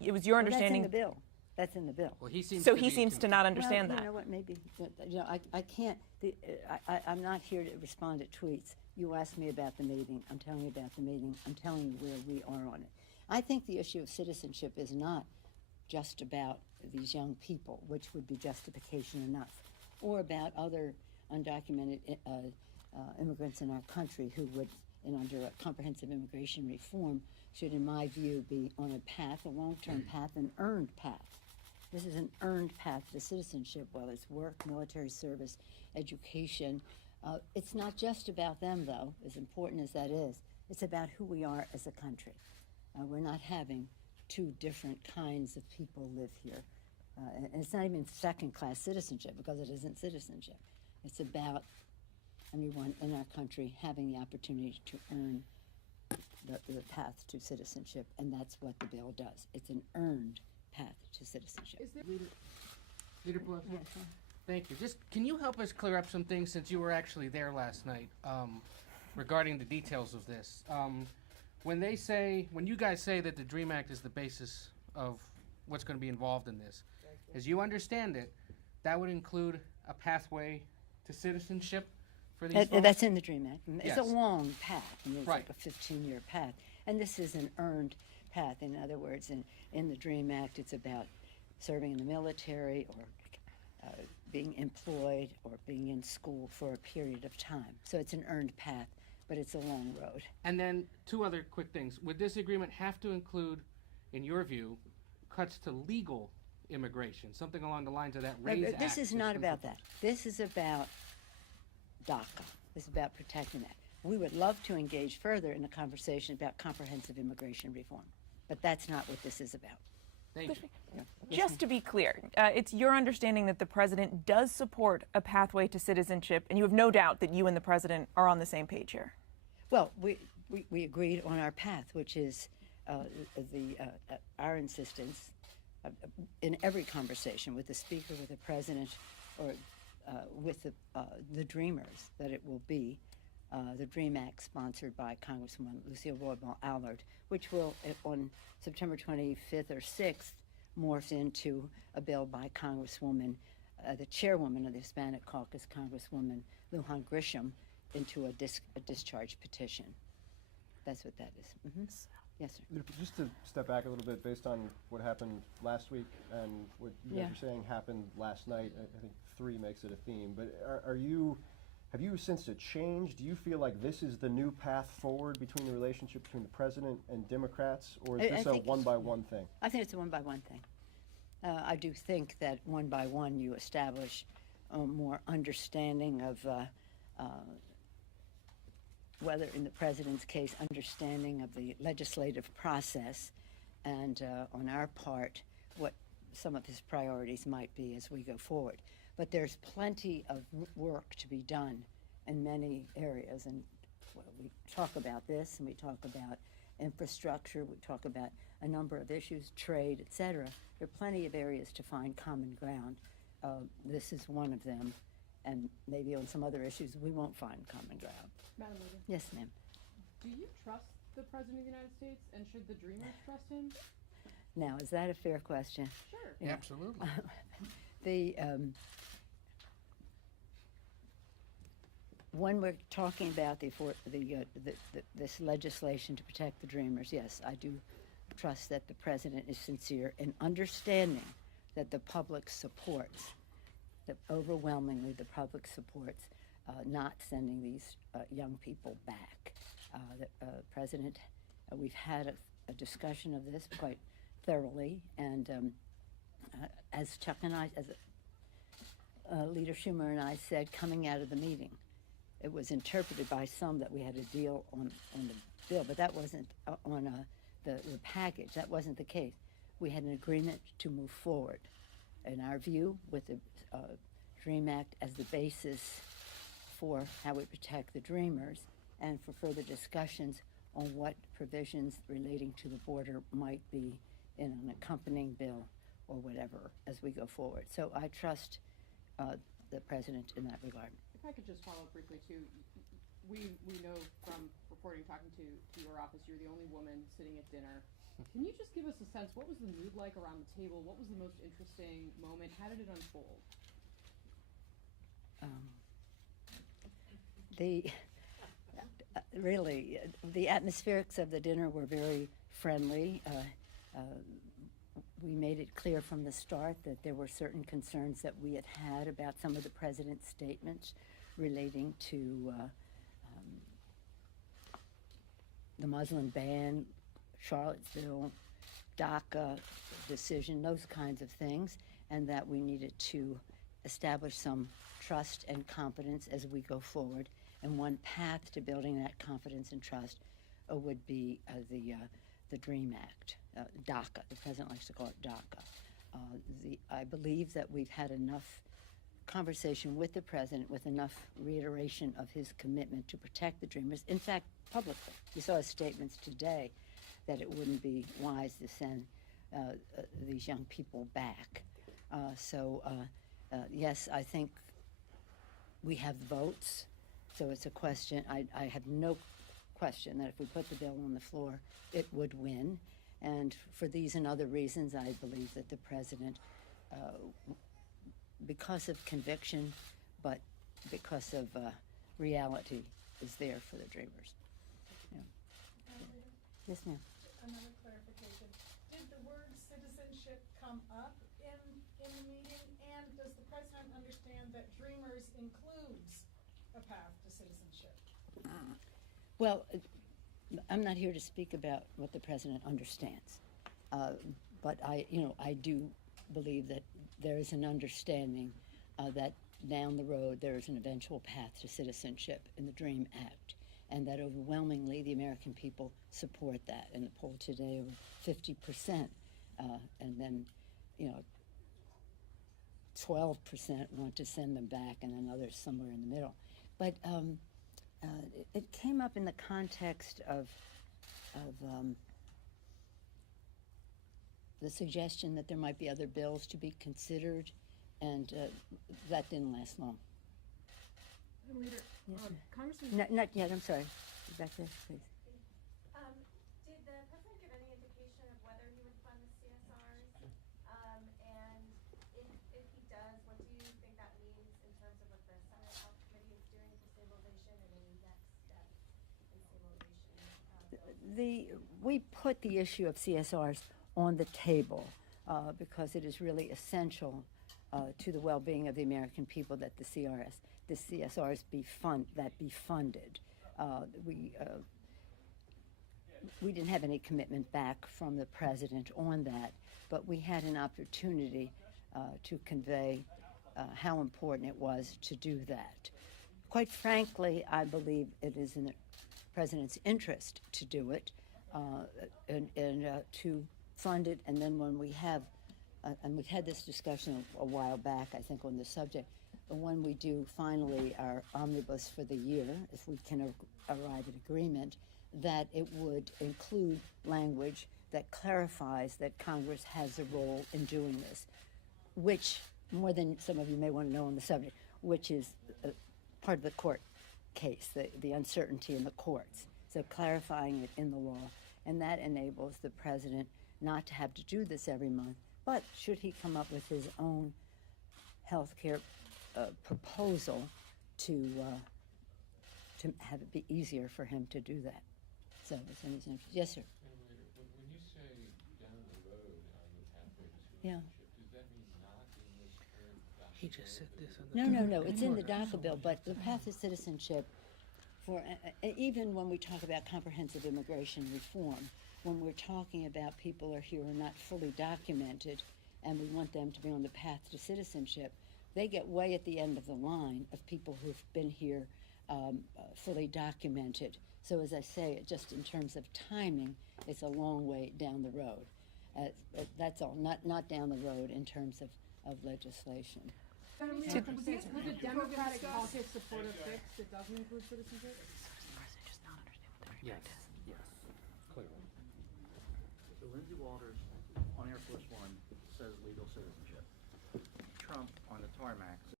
it was your understanding. That's in the bill. That's in the bill. Well, he seems So to he be seems to not understand well, that. You know what? Maybe I can't. I'm not here to respond to tweets. You asked me about the meeting. I'm telling you about the meeting. I'm telling you where we are on it. I think the issue of citizenship is not just about these young people, which would be justification enough, or about other undocumented immigrants in our country who would, under a comprehensive immigration reform, should, in my view, be on a path, a long-term path, an earned path. This is an earned path to citizenship, whether it's work, military service, education. It's not just about them, though, as important as that is. It's about who we are as a country. We're not having two different kinds of people live here. And it's not even second-class citizenship, because it isn't citizenship. It's about anyone in our country having the opportunity to earn the path to citizenship, and that's what the bill does. It's an earned path to citizenship. Leader Pelosi? Yes, Thank you. Just, can you help us clear up some things, since you were actually there last night, regarding the details of this? When you guys say that the DREAM Act is the basis of what's going to be involved in this, as you understand it, that would include a pathway to citizenship for these folks? That's in the DREAM Act. It's Yes. a long path. I mean, it's Right. like a 15-year path. And this is an earned path. In other words, in the DREAM Act, it's about serving in the military or being employed or being in school for a period of time. So it's an earned path, but it's a long road. And then two other quick things. Would this agreement have to include, in your view, cuts to legal immigration, something along the lines of that RAISE Act? This is not about that. This is about DACA. This is about protecting that. We would love to engage further in a conversation about comprehensive immigration reform, but that's not what this is about. Thank you. Yeah. Just to be clear, it's your understanding that the president does support a pathway to citizenship, and you have no doubt that you and the president are on the same page here. Well, we agreed on our path, which is our insistence in every conversation with the Speaker, with the President, or with the Dreamers, that it will be the DREAM Act sponsored by Congresswoman Lucille Roybal Allard, which will, on September 25th or 6th, morph into a bill by Congresswoman, the chairwoman of the Hispanic Caucus, Congresswoman Lujan Grisham, into a discharge petition. That's what that is. Mm-hmm. Yes, sir. Just to step back a little bit, based on what happened last week and what you guys are saying happened last night, I think 3 makes it a theme. But have you sensed a change? Do you feel like this is the new path forward between the relationship between the president and Democrats, or is this a one-by-one thing? I think it's a one-by-one thing. I do think that one by one you establish more understanding of whether, in the president's case, understanding of the legislative process, and on our part, what some of his priorities might be as we go forward. But there's plenty of work to be done in many areas, and we talk about this, and we talk about infrastructure, we talk about a number of issues, trade, et cetera. There are plenty of areas to find common ground. This is one of them, and maybe on some other issues we won't find common ground. Madam Leader, Yes, ma'am. do you trust the President of the United States, and should the Dreamers trust him? Now, is that a fair question? Sure. Yeah. Absolutely. When we're talking about this legislation to protect the Dreamers, yes, I do trust that the president is sincere in understanding that the public supports, that overwhelmingly the public supports not sending these young people back. The president, we've had a discussion of this quite thoroughly, and as Chuck and I, as Leader Schumer and I said coming out of the meeting, it was interpreted by some that we had a deal on the bill, but that wasn't on the package. That wasn't the case. We had an agreement to move forward, in our view, with the DREAM Act as the basis for how we protect the Dreamers, and for further discussions on what provisions relating to the border might be in an accompanying bill or whatever as we go forward. So I trust the president in that regard. If I could just follow up briefly too, we know from reporting, talking to your office, you're the only woman sitting at dinner Can you just give us a sense, what was the mood like around the table? What was the most interesting moment? How did it unfold? The really the atmospherics of the dinner were very friendly. We made it clear from the start that there were certain concerns that we had about some of the president's statements relating to the Muslim ban, Charlottesville, DACA decision, those kinds of things, and that we needed to establish some trust and confidence as we go forward. And one path to building that confidence and trust would be the DREAM Act, DACA. The president likes to call it DACA. I believe that we've had enough conversation with the president, with enough reiteration of his commitment to protect the Dreamers. In fact, publicly, you saw his statements today that it wouldn't be wise to send these young people back. Yes, I think we have votes, so it's a question. I have no question that if we put the bill on the floor, it would win. And for these and other reasons, I believe that the president, because of conviction, but because of reality, is there for the Dreamers. Yeah. Yes, ma'am. Another clarification. Did the word citizenship come up in the meeting? And does the president understand that Dreamers includes a path to citizenship? Well, I'm not here to speak about what the president understands, but I do believe that there is an understanding that down the road there is an eventual path to citizenship in the DREAM Act, and that overwhelmingly the American people support that. In the poll today, over 50%, and then 12% want to send them back, and then others somewhere in the middle. But it came up in the context of the suggestion that there might be other bills to be considered, and that didn't last long. Madam Leader, Yes, Congressman. Not yet, I'm sorry. Back there, please. Did the president give any indication of whether he would fund the CSRs? And if he does, what do you think that means in terms of what the Senate Health Committee is doing for stabilization and any next steps in stabilization? We put the issue of CSRs on the table because it is really essential to the well-being of the American people that the CSRs be funded. We didn't have any commitment back from the president on that, but we had an opportunity to convey how important it was to do that. Quite frankly, I believe it is in the president's interest to do it and to fund it, and then when we have, and we've had this discussion a while back, I think, on the subject, when we do finally our omnibus for the year, if we can arrive at agreement, that it would include language that clarifies that Congress has a role in doing this, which, more than some of you may want to know on the subject, which is part of the court case, the uncertainty in the courts. So clarifying it in the law, and that enables the president not to have to do this every month, but should he come up with his own health care proposal to have it be easier for him to do that. So it's in his interest. Yes, sir. When you say down the road on the pathway to Yeah. citizenship, does that mean not in this current document? He just said this on the. No. It's in the DACA bill, but the path to citizenship, for even when we talk about comprehensive immigration reform, when we're talking about people who are here and not fully documented, and we want them to be on the path to citizenship, they get way at the end of the line of people who've been here fully documented. So as I say, just in terms of timing, it's a long way down the road. That's all, not down the road in terms of legislation. Would the Democratic caucus support a fix that doesn't include citizenship? Yes, clearly. So Lindsay Walters on Air Force One says legal citizenship. Trump on the tarmac